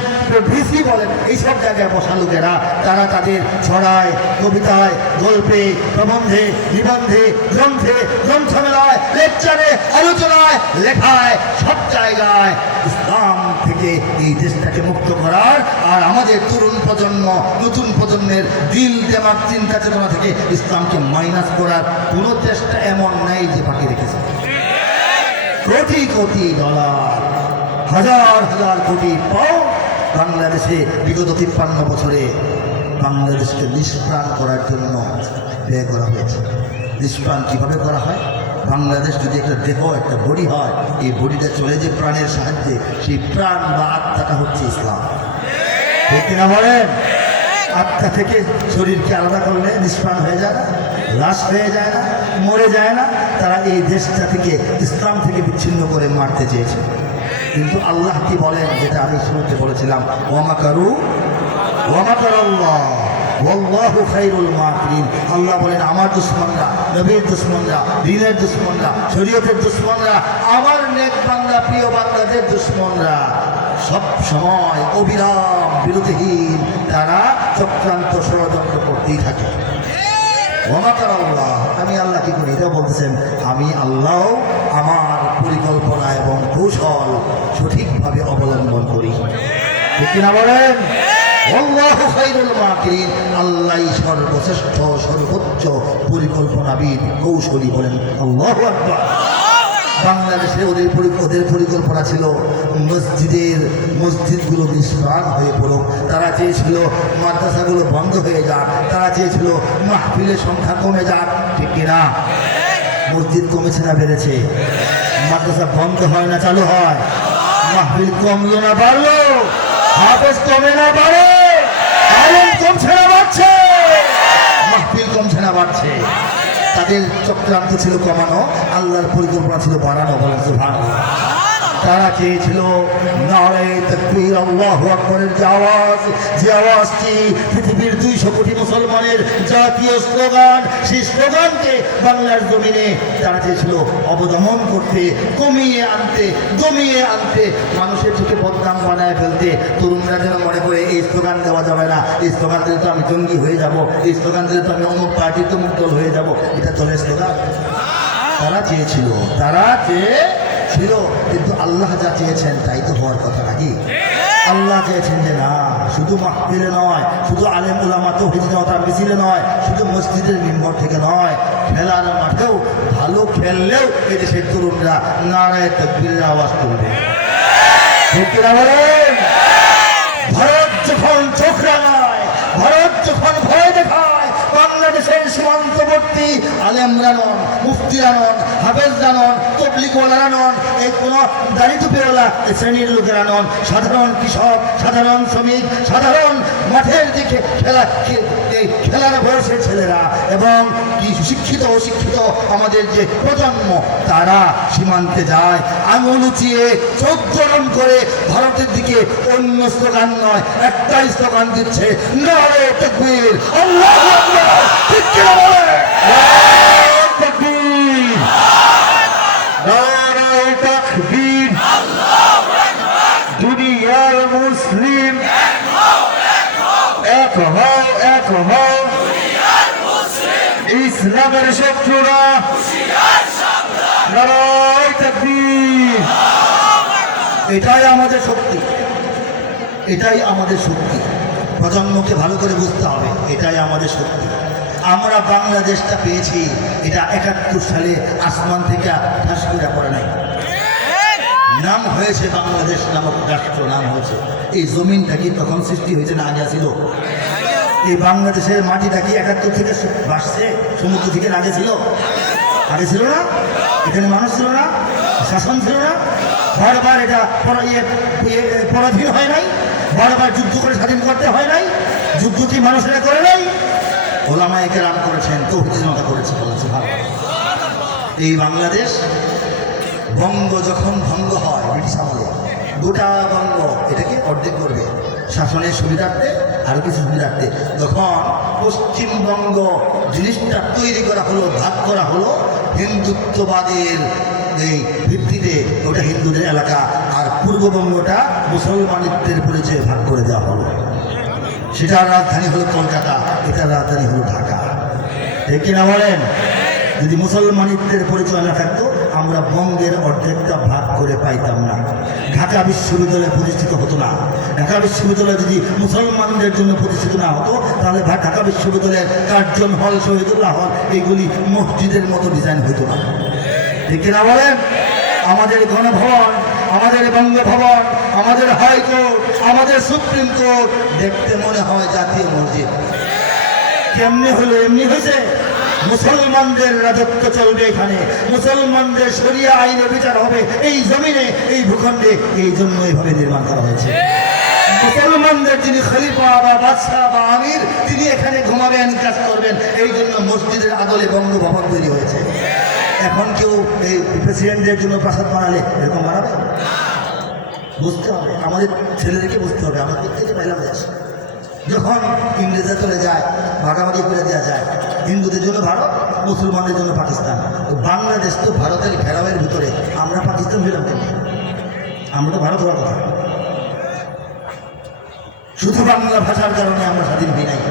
ভিসি বলেন, এইসব জায়গায় বসা লোকেরা তারা তাদের ছড়ায়, কবিতায়, গল্পে, প্রবন্ধে, নিবন্ধে, গ্রন্থে, গ্রন্থমেলায়, লেকচারে, আলোচনায়, লেখায়, সব জায়গায় ইসলাম থেকে এই দেশটাকে মুক্ত করার আর আমাদের তরুণ প্রজন্ম, নতুন প্রজন্মের দিল দেমাগ চিন্তা চেতনা থেকে ইসলামকে মাইনাস করার কোনো চেষ্টা এমন নাই যে বাকি রেখেছে। কোটি কোটি ডলার, হাজার হাজার কোটি পাউন্ড বাংলাদেশে বিগত 53 বছরে বাংলাদেশকে নিষ্প্রাণ করার জন্য ব্যয় করা হয়েছে। নিষ্প্রাণ কীভাবে করা হয়? বাংলাদেশ যদি একটা দেহ, একটা বডি হয়, এই বডিটা চলে যে প্রাণের সাহায্যে, সেই প্রাণ বা আত্মাটা হচ্ছে ইসলাম। ঠিক কিনা বলেন? আত্মা থেকে শরীরকে আলাদা করলে নিষ্প্রাণ হয়ে যায় না, লাশ হয়ে যায় না, মরে যায় না। তারা এই দেশটা থেকে, ইসলাম থেকে বিচ্ছিন্ন করে মারতে চেয়েছে। কিন্তু আল্লাহ কি বলেন, যেটা আমি শুনতে বলেছিলাম, ওয়ামাকারু ওয়ামাকারাল্লাহ ওয়াল্লাহু খায়রুল মাকিরিন। আল্লাহ বলেন, আমার দুশমনরা, নবীর দুশমনরা, দ্বীনের দুশমনরা, শরীয়তের দুশমনরা, আমার নেক বান্দা, প্রিয় বান্দাদের দুশমনরা সব সময় অবিরাম বিরতিহীন তারা চক্রান্ত ষড়যন্ত্র করতেই থাকে। ওয়ামাকারাল্লাহ, আমি আল্লাহ কি করি? এটাও বলতেছেন, আমি আল্লাহ আমার পরিকল্পনা এবং কৌশল সঠিকভাবে অবলম্বন করি। ঠিক কিনা বলেন? আল্লাহু খায়রুল মাকিরিন, আল্লাহই সর্বশ্রেষ্ঠ, সর্বোচ্চ পরিকল্পনাবিদ, কৌশলী। বলেন আল্লাহু আকবার। বাংলাদেশে ওদের পরিকল্পনা ছিল মসজিদগুলো নিষ্প্রাণ হয়ে পড়ুক। তারা চেয়েছিল মাদ্রাসাগুলো বন্ধ হয়ে যাক। তারা চেয়েছিল মাহফিলের সংখ্যা কমে যাক। ঠিক কিনা? মসজিদ কমেছে না বেড়েছে? মাদ্রাসা বন্ধ হয় না চালু হয়? মাহফিল কমলো না বাড়লো? হাফেজ কমে না বাড়ে? আলেম কমছে না বাড়ছে? মাহফিল কমছে না বাড়ছে? তাদের চক্রান্ত ছিল কমানো, আল্লাহর পরিকল্পনা ছিল বাড়ানো। বলেন সুবহানাল্লাহ। তারা চেয়েছিল নারে তাকবীর, আল্লাহু আকবারের যে আওয়াজটি পৃথিবীর 200 কোটি মুসলমানের জাতীয় স্লোগান, সেই স্লোগানকে বাংলার জমিনে তারা চেয়েছিল অবদমন করতে, দমিয়ে আনতে, মানুষের চোখে বদনাম বানায় ফেলতে। তরুণরা যেন মনে করে এই স্লোগান দেওয়া যাবে না, এই স্লোগান দিলে তো আমি জঙ্গি হয়ে যাব, এই স্লোগান দিলে তো আমি অমুক পার্টির তমুক দল হয়ে যাব। এটা চলে স্লোগান। তারা চেয়েছিল, কিন্তু আল্লাহ যা চেয়েছেন তাই তো হওয়ার কথা নাকি? আল্লাহ চেয়েছেন যে না, শুধু মাহফিলে নয়, শুধু আলেম উলামা তাওহীদ জনতার মিছিলে নয়, শুধু মসজিদের মিম্বর থেকে নয়, খেলার মাঠেও ভালো খেললেও এদেশের তরুণরা নারায়ে তাকবীরের আওয়াজ তুলবে। ঠিক কিনা বলেন? ভারত যখন চোখ রাঙায়, ভারত যখন ভয় দেখায়, বাংলাদেশের সীমান্তবর্তী আলেমরা নন, মুফতিরা নন, হাফেজরা নন, তবলিগওয়ালারা নন, এই কোনো দাড়ি টুপিওয়ালা শ্রেণীর লোকেরা নন, সাধারণ কৃষক, সাধারণ শ্রমিক, সাধারণ মাঠের দিকে খেলার বয়সের ছেলেরা এবং কি শিক্ষিত অশিক্ষিত আমাদের যে প্রজন্ম, তারা সীমান্তে যায় আঙুল উঁচিয়ে, চোখ গরম করে ভারতের দিকে অন্য স্লোগান নয়, একটাই স্লোগান দিচ্ছে, নারে তাকবীর, আল্লাহু আকবার। ঠিক কিনা বলে? নারে তাকবীর, নারে তাকবীর, আল্লাহু আকবার। দুনিয়ার মুসলিম এক হও, এক হও, দুনিয়ার মুসলিম, ইসলামের শত্রুরা নারে তাকবীর। এটাই আমাদের শক্তি, এটাই আমাদের শক্তি। প্রজন্মকে ভালো করে বুঝতে হবে, এটাই আমাদের শক্তি। আমরা বাংলাদেশটা পেয়েছি, এটা 71 সালে আসমান থেকে ঠাস করে পড়ে নাই, নাম হয়েছে বাংলাদেশ নামক রাষ্ট্র নাম হয়েছে। এই জমিনটা কি তখন সৃষ্টি হয়েছে না আগে ছিল? এই বাংলাদেশের মাটিটা কি 71 থেকে বাসছে সমুদ্র থেকে আগে ছিল? আগে ছিল না? এখানে মানুষ ছিল না, শাসন ছিল না, বারবার এটা পরাধীন হয় নাই, বারবার যুদ্ধ করে স্বাধীন করতে হয় নাই। যুদ্ধ কি মানুষেরা করে নাই? ওলামায়ে কেরাম করেছেন, তৌহিদ জনতা করেছে। বলেছে ভালো। এই বাংলাদেশ বঙ্গ যখন ভঙ্গ হয় ব্রিটিশ আমলে, গোটা বঙ্গ এটাকে অর্ধেক করবে শাসনের সুবিধার্থে, আরো কিছু সুবিধার্থে। যখন পশ্চিমবঙ্গ জিনিসটা তৈরি করা হলো, ভাগ করা হলো হিন্দুত্ববাদের এই ভিত্তিতে, ওটা হিন্দুদের এলাকা, আর পূর্ববঙ্গটা মুসলমানিত্বের পরিচয়ে ভাগ করে দেওয়া হলো। সেটার রাজধানী হলো কলকাতা, এটার রাজধানী হলো ঢাকা। ঠিক কিনা বলেন? যদি মুসলমানিত্বের পরিচয় না থাকতো আমরা বঙ্গের অর্ধেকটা ভাগ করে পাইতাম না, ঢাকা বিশ্ববিদ্যালয় প্রতিষ্ঠিত হতো না। ঢাকা বিশ্ববিদ্যালয় যদি মুসলমানদের জন্য প্রতিষ্ঠিত না হতো তাহলে ঢাকা বিশ্ববিদ্যালয়ের কার্জন হল, শহীদুল্লাহ হল, এইগুলি মসজিদের মতো ডিজাইন হইতো না। ঠিক কিনা বলেন? আমাদের গণভবন, আমাদের বঙ্গভবন, আমাদের হাইকোর্ট, আমাদের সুপ্রিম কোর্ট দেখতে মনে হয় জাতীয় মসজিদ। কেমনি হলো? এমনি হয়েছে। মুসলমানদের রাজত্ব চলবে এখানে, মুসলমানদের শরিয়া আইনে বিচার হবে এই জমিনে, এই ভূখণ্ডে। এই জন্য এইভাবে নির্মাণ করা হয়েছে। মুসলমানদের যিনি খলিফা বা বাদশাহ বা আমির, তিনি এখানে ঘুমাবেন, কাজ করবেন। এই জন্য মসজিদের আদলে বঙ্গভবন তৈরি হয়েছে। এখন কেউ এই প্রেসিডেন্টের জন্য প্রাসাদ বানালে এরকম বানাবে? বুঝতে হবে, আমাদের ছেলেদেরকে বুঝতে হবে। আমরা প্রত্যেকে পেলাম দেশ, যখন ইংরেজরা চলে যায়, ভাগাভাগি করে দেওয়া যায়, হিন্দুদের জন্য ভারত, মুসলমানদের জন্য পাকিস্তান। তো বাংলাদেশ তো ভারতের ঘেরাওয়ের ভিতরে, আমরা পাকিস্তান হইলাম কেন? আমরা তো ভারত হওয়ার কথা। শুধু বাংলা ভাষার কারণে আমরা স্বাধীন হই নাই।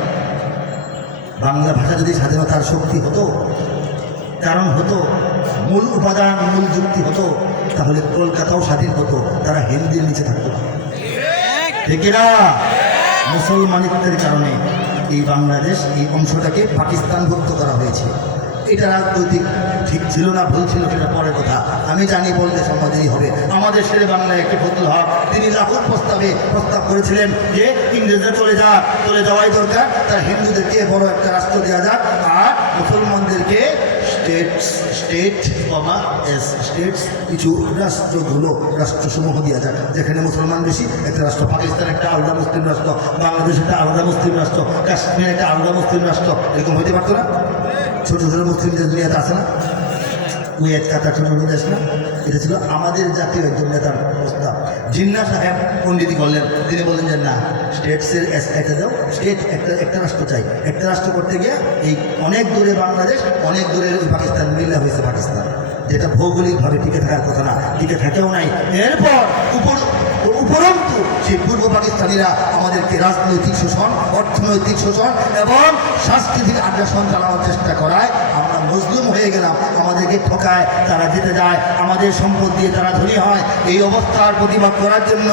বাংলা ভাষা যদি স্বাধীনতার শক্তি হতো, কারণ হতো, মূল উপাদান, মূল যুক্তি হতো, তাহলে কলকাতাও স্বাধীন হতো, তারা হিন্দির নিচে থাকতো না। ঠিক না? মুসলমানিত্বের কারণে এই বাংলাদেশ, এই অংশটাকে পাকিস্তানভুক্ত করা হয়েছে। এটা রাজনৈতিক ঠিক ছিল না ভুল ছিল সেটা পরের কথা, আমি জানি, বললে সমাজেরই হবে। আমাদের শেরে বাংলায় একটি ফজলুল হক, তিনি লাহোর প্রস্তাব করেছিলেন যে ইংরেজরা চলে যাওয়াই দরকার, তার হিন্দুদেরকে বড় একটা রাষ্ট্র দেওয়া যাক, আর মুসলমানদেরকে স্টেটস কিছু রাষ্ট্রসমূহ দেওয়া যাক, যেখানে মুসলমান বেশি। একটা রাষ্ট্র পাকিস্তান, একটা আলাদা মুসলিম রাষ্ট্র, বাংলাদেশ একটা আলাদা মুসলিম রাষ্ট্র, কাশ্মীর একটা আলাদা মুসলিম রাষ্ট্র। এরকম হইতে পারতো না? ছোট ছোট মুসলিম দেশ দুনিয়াতে আছে না? কুয়েত, কাতার, ছোট ছোট দেশ না? এটা ছিল আমাদের জাতীয় একজন নেতার প্রস্তাব। জিন্নাহ সাহেব পণ্ডিতি করলেন, তিনি বললেন যে না, স্টেটসের একটা দাও, স্টেট একটা রাষ্ট্র চাই। একটা রাষ্ট্র করতে গিয়ে এই অনেক দূরে বাংলাদেশ, অনেক দূরের ওই পাকিস্তান মিলে হয়েছে পাকিস্তান, যেটা ভৌগোলিকভাবে টিকে থাকার কথা না, টিকে থাকেও নাই। এরপর উপরন্তু সেই পূর্ব পাকিস্তানিরা আমাদেরকে রাজনৈতিক শোষণ, অর্থনৈতিক শোষণ এবং সাংস্কৃতিক আগ্রাসন চালানোর চেষ্টা করায় আমরা মজলুম হয়ে গেলাম, আমাদেরকে ঠকায়, তারা জিতে যায়, আমাদের সম্পদ দিয়ে তারা ধনী হয়। এই অবস্থার প্রতিবাদ করার জন্য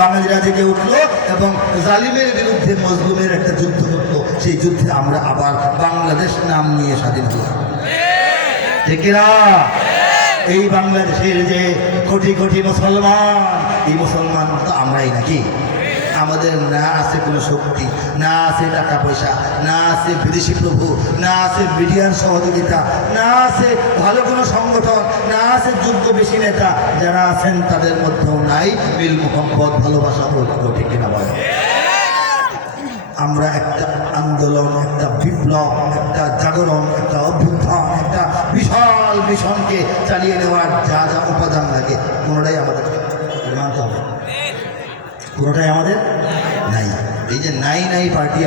বাঙালিরা জেগে উঠলো এবং জালিমের বিরুদ্ধে মজলুমের একটা যুদ্ধ করলো। সেই যুদ্ধে আমরা আবার বাংলাদেশ নাম নিয়ে স্বাধীন হলাম। ঠিক না? এই বাংলাদেশের যে কোটি কোটি মুসলমান, এই মুসলমান তো আমরাই নাকি? আমাদের না আছে কোনো শক্তি, না আছে টাকা পয়সা, না আছে বিদেশি প্রভু, না আছে মিডিয়ার সহযোগিতা, না আছে ভালো কোনো সংগঠন, না আছে যোগ্য বেশি নেতা। যারা আছেন তাদের মধ্যেও নাই মিল, মোহাম্মদ, ভালোবাসা, ঐক্য। ঠিক কিনা বলে? আমরা একটা আন্দোলন, একটা বিপ্লব, একটা জাগরণ, একটা অভ্যুত্থান, একটা বিশাল মিশনকে চালিয়ে নেওয়ার যা যা উপাদান লাগে কোনোটাই আমাদের মানতে হবে, কোনোটাই আমাদের নাই। এই যে নাই পার্টি,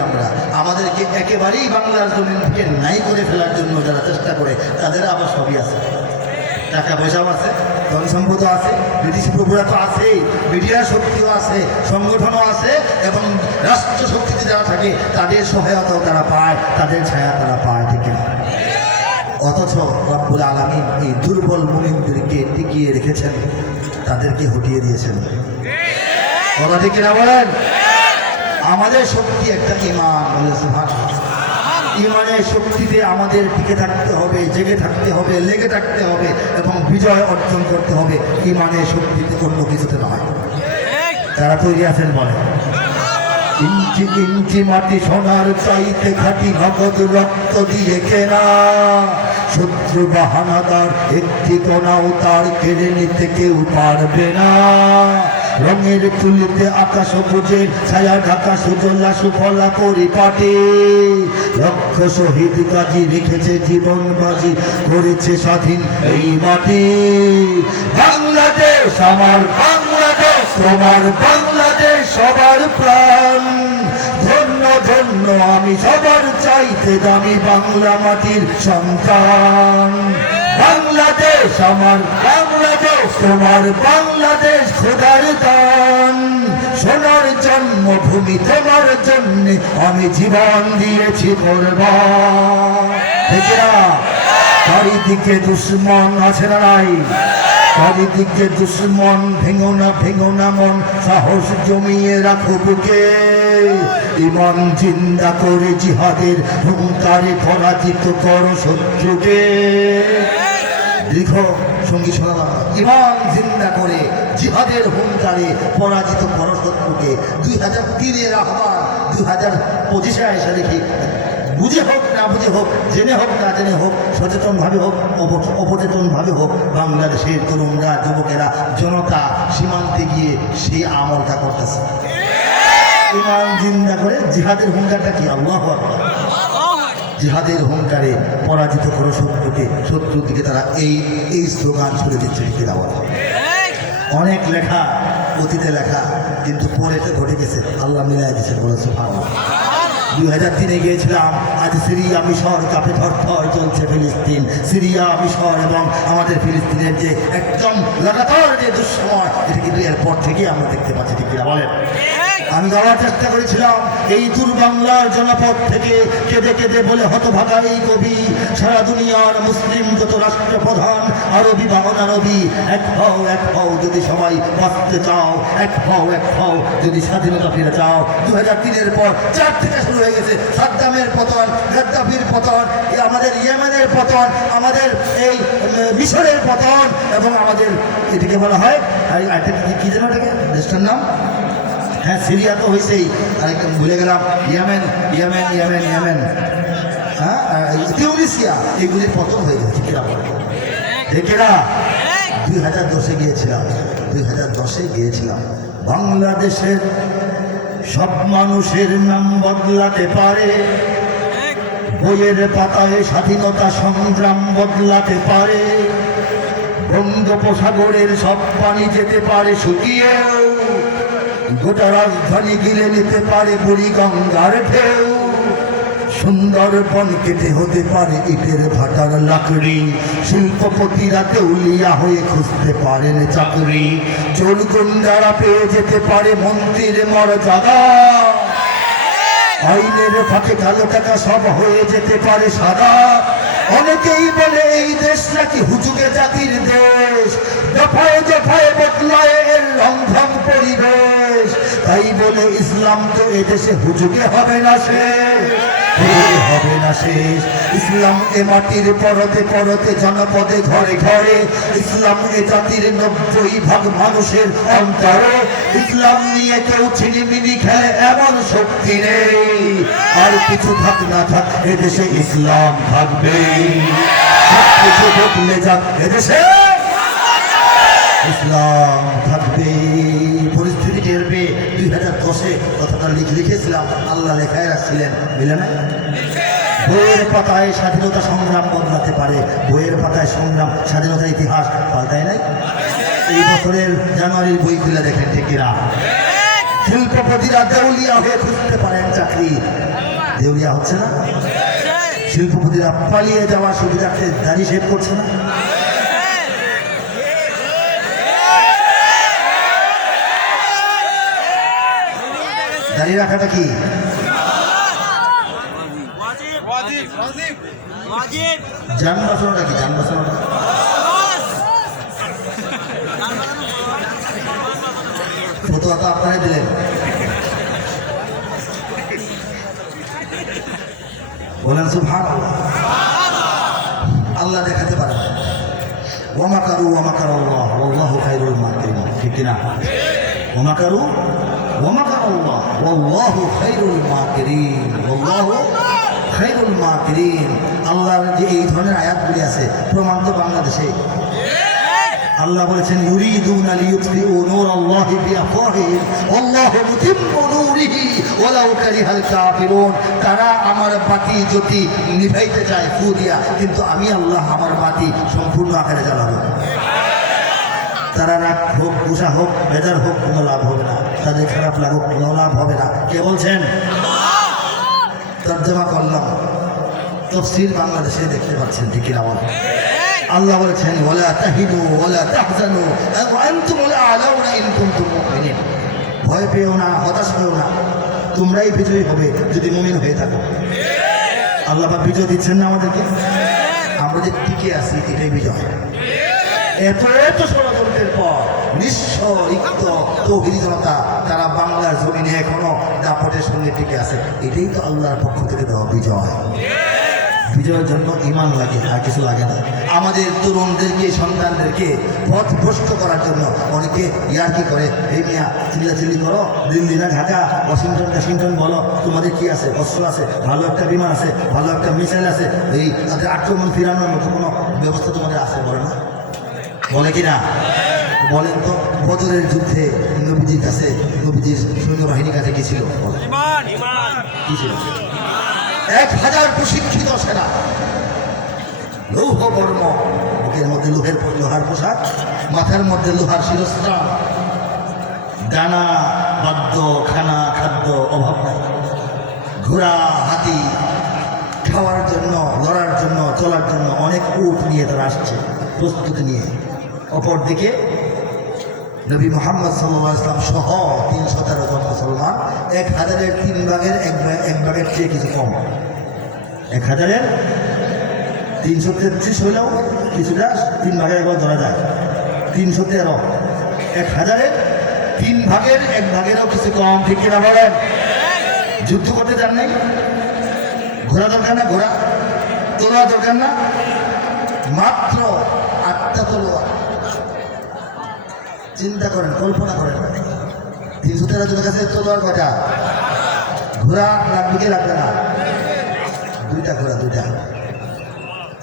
আমাদেরকে একেবারেই বাংলার জমিন থেকে নাই করে ফেলার জন্য যারা চেষ্টা করে, তাদের আবার সবই আছে, টাকা পয়সাও আছে, ধনসম্পদও আছে, বিদেশি প্রভুরা তো আছেই, মিডিয়ার শক্তিও আছে, সংগঠনও আছে, এবং রাষ্ট্র শক্তিতে যারা থাকে তাদের সহায়তাও তারা পায়, তাদের ছায়া তারা পায়। ঠিক না? অথচ রব্বুল আলামিন এই দুর্বল মুমিনদেরকে টিকিয়ে রেখেছেন তাদেরকে হটিয়ে দিয়েছেন। কথা ঠিক কিনা বলেন? আমাদের শক্তি একটা ঈমান, বলে সুবহানাল্লাহ। ঈমানের শক্তিতে আমাদের টিকে থাকতে হবে, জেগে থাকতে হবে, লেগে থাকতে হবে এবং বিজয় অর্জন করতে হবে। ঈমানের শক্তিতে অন্য কিছুতে নয়। যারা তৈরি আছেন বলে, ইঞ্চি ইঞ্চি মাটি সোনার চাইতে খাঁটি নগদ রক্ত দিয়ে কেনা, শত্রু বাহানাদার একটি কোনাও তার কেড়ে নিতে কেউ পারবে না। রঙের চুলিতে আকাশ সবুজের ছায়া ঢাকা সুজলা সুফলা পরিপাটি, লক্ষ শহীদ গাজী রেখেছে জীবন বাজি, করেছে স্বাধীন এই মাটি। বাংলাদেশ আমার বাংলাদেশ, তোমার বাংলাদেশ সবার প্রাণ। ধন্য ধন্য আমি সবার চাইতে দামি বাংলা মাটির সন্তান। বাংলাদেশ আমার বাংলাদেশ, তোমার বাংলাদেশ খোদার দান। সোনার জন্মভূমি তোমার জন্যে আমি জীবন দিয়েছি কোরবান। চারিদিকে দুশ্মন আছে না নাই? চারিদিকে দুশ্মন, ভেঙো না মন, সাহস জমিয়ে রাখো বুকে। ঈমান জিন্দা করে জিহাদের হুঙ্কারে পরাজিত করো শত্রুকে। দীর্ঘ সঙ্গী শোনালাম, ঈমান জিন্দা করে জিহাদের হুঙ্কারে পরাজিত করো শত্রুকে। 2003-এর আহ্বান 2025-এ এসে দেখি, বুঝে হোক না বুঝে হোক, জেনে হোক না জেনে হোক, সচেতনভাবে হোক অপচেতনভাবে হোক, বাংলাদেশের তরুণরা, যুবকেরা, জনতা সীমান্তে গিয়ে সেই আমলটা করতেছে। ঈমান জিন্দা করে জিহাদের হুঙ্কারটা কি? আল্লাহু আকবার। জিহাদের হুঙ্কারে পরাজিত করো শত্রুকে। শত্রুর দিকে তারা এই স্লোগান ছড়ে দিচ্ছে। অনেক লেখা, অতীতে লেখা, কিন্তু পরেতে ঘটে গেছে, আল্লাহ মিলাই দিচ্ছে। বলে সুবহানাল্লাহ। 2003-এ গিয়েছিলাম, আজ সিরিয়া মিশর কাঁপে থরথর চলছে ফিলিস্তিন। সিরিয়া মিশর এবং আমাদের ফিলিস্তিনের যে একদম লাগাতার যে দুঃসময়, এটা কিন্তু এরপর থেকে আমরা দেখতে পাচ্ছি। ঠিক কিনা বলেন? আমি যাওয়ার চেষ্টা করেছিলাম এই দূর বাংলার জনপদ থেকে, কেঁদে কেঁদে বলে হতভাগা এই কবি, সারা দুনিয়ার মুসলিম যত রাষ্ট্রপ্রধান, আরবি বা অনারবি, এক হও যদি সবাই বাঁচতে চাও, এক হও যদি স্বাধীনতা ফিরে চাও। 2003-এর পর 4 থেকে শুরু হয়ে গেছে সাদ্দামের পতন, গাদ্দাফির পতন, আমাদের ইয়েমেনের পতন, আমাদের এই মিশরের পতন, এবং আমাদের এটিকে বলা হয় কি যেন এটাকে দেশটার নাম, হ্যাঁ সিরিয়া তো হয়েছেই, আরেকটা ভুলে গেলাম, ইয়েমেন, হ্যাঁ তিউনিসিয়া, এগুলির পতন হয়ে গেছে। ঠিকেরা 2010-এ গিয়েছিলাম। বাংলাদেশের সব মানুষের নাম বদলাতে পারে, বইয়ের পাতায় স্বাধীনতা সংগ্রাম বদলাতে পারে, বঙ্গোপসাগরের সব পানি যেতে পারে শুকিয়েও, গোটা রাজধানী গিলে নিতে পারে বুড়িগঙ্গার ঢেউ, সুন্দরবন কেটে হতে পারে ইটের ভাটার লাকড়ি, শিল্পপতিরা দেউলিয়া হয়ে খুঁজতে পারেন চাকরি, চোর গুন্ডারা পেয়ে যেতে পারে মন্ত্রীর মর্যাদা, আইনের ফাঁকে কালো টাকা সব হয়ে যেতে পারে সাদা। অনেকেই বলে এই দেশ নাকি হুজুগে জাতির দেশ, দফায় দফায় বদলায় এর রংধং পরিবেশ, তাই বলে ইসলাম তো এদেশে হুজুগে হবে না শেষ। ইসলাম এ মাটির পরতে পরতে, জনপদে ঘরে ঘরে, ইসলাম এ জাতির 90% মানুষের অন্তরে। ইসলাম নিয়ে কেউ ছিনিমিনি খেলে এমন শক্তি নেই, আর কিছু থাক না থাক এদেশে ইসলাম থাকবে, কিছু বদলে যাক এদেশে ইসলাম থাকবে। পরিস্থিতি টেরবে 2010-এ কথাটা লিখেছিলাম, আল্লাহ লেখায় রাখছিলেন, বুঝলে না? বইয়ের পাতায় স্বাধীনতা সংগ্রাম বদলাতে পারে, বইয়ের পাতায় সংগ্রাম স্বাধীনতার ইতিহাস পাল্টায় নাই। এই বছরের জানুয়ারির বই খুলে দেখেন, ঠিক কিনা? শিল্পপতিরা দেউলিয়া হয়ে খুঁজতে পারেন চাকরি, দেউলিয়া হচ্ছে না। শিল্পপতিরা পালিয়ে যাওয়ার সুবিধার্থে দাড়ি শেভ করছে না। দাঁড়িয়ে রাখাটা কি? যান বাঁচানোটা কি? যান বাঁচানোটা ফতোয়া তো আপনারাই দিলেন। বলেন সুবহানাল্লাহ। আল্লাহ দেখাতে পারে ওয়া মাকারু ওয়া মাকারাল্লাহ ওয়াল্লাহু খায়রুল মাকিরিন, ঠিক কিনা? ওয়া মাকারু ওয়া মাকারাল্লাহ ওয়াল্লাহু খায়রুল মাকিরিন, ওয়াল্লাহু খায়রুল মাকিরিন। আল্লাহর যে এই ধরনের আয়াতগুলি আছে প্রমাণ তো বাংলাদেশে। আল্লাহ বলেছেন ইউরিদুনা লিইউতফিউ নূরাল্লাহি বিআফওয়াহিহিম ওয়াল্লাহু মুতিম্মু নূরিহি ওয়ালাউ কারিহাল কাফিরুন। তারা আমার বাতি জ্যোতি নিভাইতে চায় ফু দিয়া, কিন্তু আমি আল্লাহ আমার বাতি সম্পূর্ণ আকারে জ্বালাবো। তারা রাগ হোক, গুসা হোক, বেজার হোক, কোনো লাভ হবে না। তাদের খারাপ লাগুক, কোনো লাভ হবে না। কে বলছেন? তর্জমা করলাম, তাফসীর বাংলাদেশে দেখতে পাচ্ছেন, ঠিক কিনা বলেন? আল্লাহ বলেছেন ওয়ালা তাহিনু ওয়ালা তাহজানু ওয়া আনতুমুল আ'লাউনা ইন কুনতুম মুমিনিন। ভয় পেও না, হতাশ পেও না, তোমরাই বিজয়ী হবে যদি মুমিন হয়ে থাকো। আল্লাহ পাক বিজয় দিচ্ছেন না আমাদেরকে। আমরা যে টিকে আছি এটাই বিজয়। এত এত ষড়যন্ত্রের পর নিঃস্ব রিক্ত তৌহিদি জনতা তারা বাংলার জমিনে এখনো দাপটের সঙ্গে টিকে আছে। এটাই তো আল্লাহর পক্ষ থেকে দেওয়া বিজয়। বিজয়ের জন্য ইমান লাগে, আর কিছু লাগে না। আমাদের তরুণদেরকে, সন্তানদেরকে পথভ্রষ্ট করার জন্য অনেকে ইয়ার্কি করে, এই মিয়া চিল্লাচিল্লি করো, দিল্লি না ঢাকা, ওয়াশিংটন বলো, তোমাদের কি আছে? অস্ত্র আছে, ভালো একটা বিমান আছে, ভালো একটা মিসাইল আছে, এই তাদের আক্রমণ ফিরানোর মতো কোনো ব্যবস্থা তোমাদের আছে, বলে না? বলে কি না? বলেন তো, বদরের যুদ্ধে নবীজির কাছে, নবীজির সৈন্যবাহিনীর কাছে কি ছিল? কি ছিল? 1000 প্রশিক্ষিত সেনা, লৌহ বর্ম, বুকের মধ্যে লোহার পোশাক, মাথার মধ্যে লোহার শিরস্ত্রাণ, দানা বাদ্য খানা খাদ্য অভাব নাই, ঘোড়া হাতি খাওয়ার জন্য, লড়ার জন্য, চলার জন্য অনেক উট নিয়ে তারা আসছে প্রস্তুতি নিয়ে। অপরদিকে নবী মুহাম্মদ সাল্লাল্লাহু আলাইহি ওয়াসাল্লাম সহ 313 জন মুসলমান, 1000-এর 3 ভাগের এক ভাগের চেয়ে কিছু কম। 1000-এর 333 হলেও কিছুটা 3 ভাগের একবার ধরা যায়, 313। 1000-এর 3 ভাগের 1 ভাগেরও কিছু কম, ঠিক কিনা বলেন? যুদ্ধ করতে যান নাই? ঘোড়া দরকার না? ঘোড়া তলোয়ার দরকার না? মাত্র 8টা তলোয়ার। চিন্তা করেন, কল্পনা করেন, 313 জনের কাছে তলোয়ার কয়টা? ঘোড়া লাগবে কি লাগবে না? 2টা ঘোড়া, 2টা।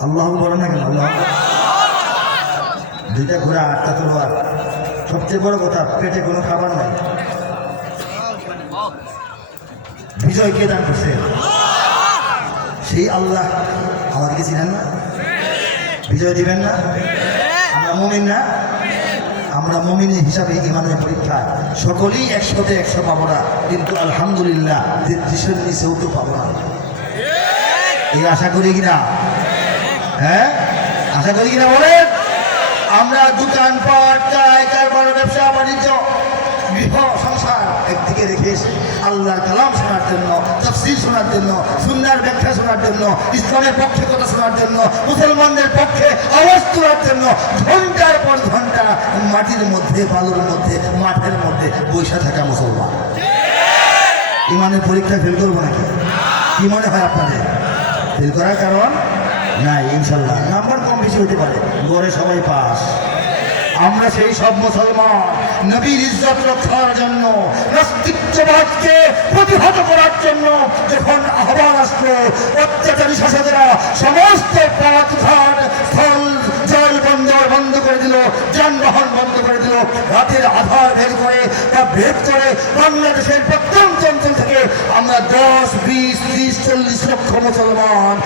আল্লাহ বলেন না কেন? আল্লাহ। 2টা ঘোড়া, 8টা তলোয়ার। সবচেয়ে বড় কথা, পেটে কোনো খাবার নাই। বিজয় কে দান করছে? সেই আল্লাহ। আমাদেরকে চিনেন না? বিজয় দিবেন না? আমরা মুমিন না? আমরা মুমিনের হিসাবে ইমানের পরীক্ষায় সকলেই 100-তে 100 পাবো না, কিন্তু আলহামদুলিল্লাহ 33-এর নিচেও তো পাবো না। এই আশা করি কিনা? হ্যাঁ, আশা করি কিনা বলেন? আমরা দোকানপাট, কারবার, ব্যবসা বাণিজ্য, গৃহ সংসার একদিকে রেখে এসে আল্লাহর কালাম শোনার জন্য, তাফসীর শোনার জন্য, সুন্নাহর ব্যাখ্যা শোনার জন্য, ইসলামের পক্ষে কথা শোনার জন্য, মুসলমানদের পক্ষে আওয়াজ তোলার জন্য ঘন্টার পর ঘন্টা মাটির মধ্যে, বালুর মধ্যে, মাঠের মধ্যে বসে থাকা মুসলমান। ইমানের পরীক্ষায় ফেল করবো নাকি? কি মনে হয় আপনাদের? ফেল করার কারণ নাই, ইনশাল্লাহ। নাম্বার কম বেশি হতে পারে, গড়ে সবাই পাস। আমরা সেই সব মুসলমান নবীর ইজ্জত রক্ষার জন্য, নাস্তিকবাদকে প্রতিহত করার জন্য যখন আহ্বান আসলো, অত্যাচারী শাসকেরা সমস্ত পথঘাট, স্থল, জল বন্দর বন্ধ করে দিল, যানবাহন বন্ধ করে দিল, রাতের আধার ভেদ করে বাংলাদেশের প্রত্যন্ত অঞ্চল থেকে আমরা 10, 20, 30, 40 লক্ষ মুসলমান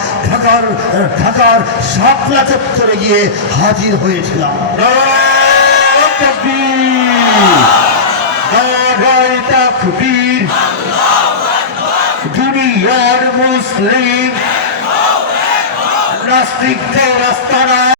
ঢাকার শাপলা চত্বরে গিয়ে হাজির হয়েছিলাম। দুনিয়ার মুসলিম নাস্তিকদের রাস্তা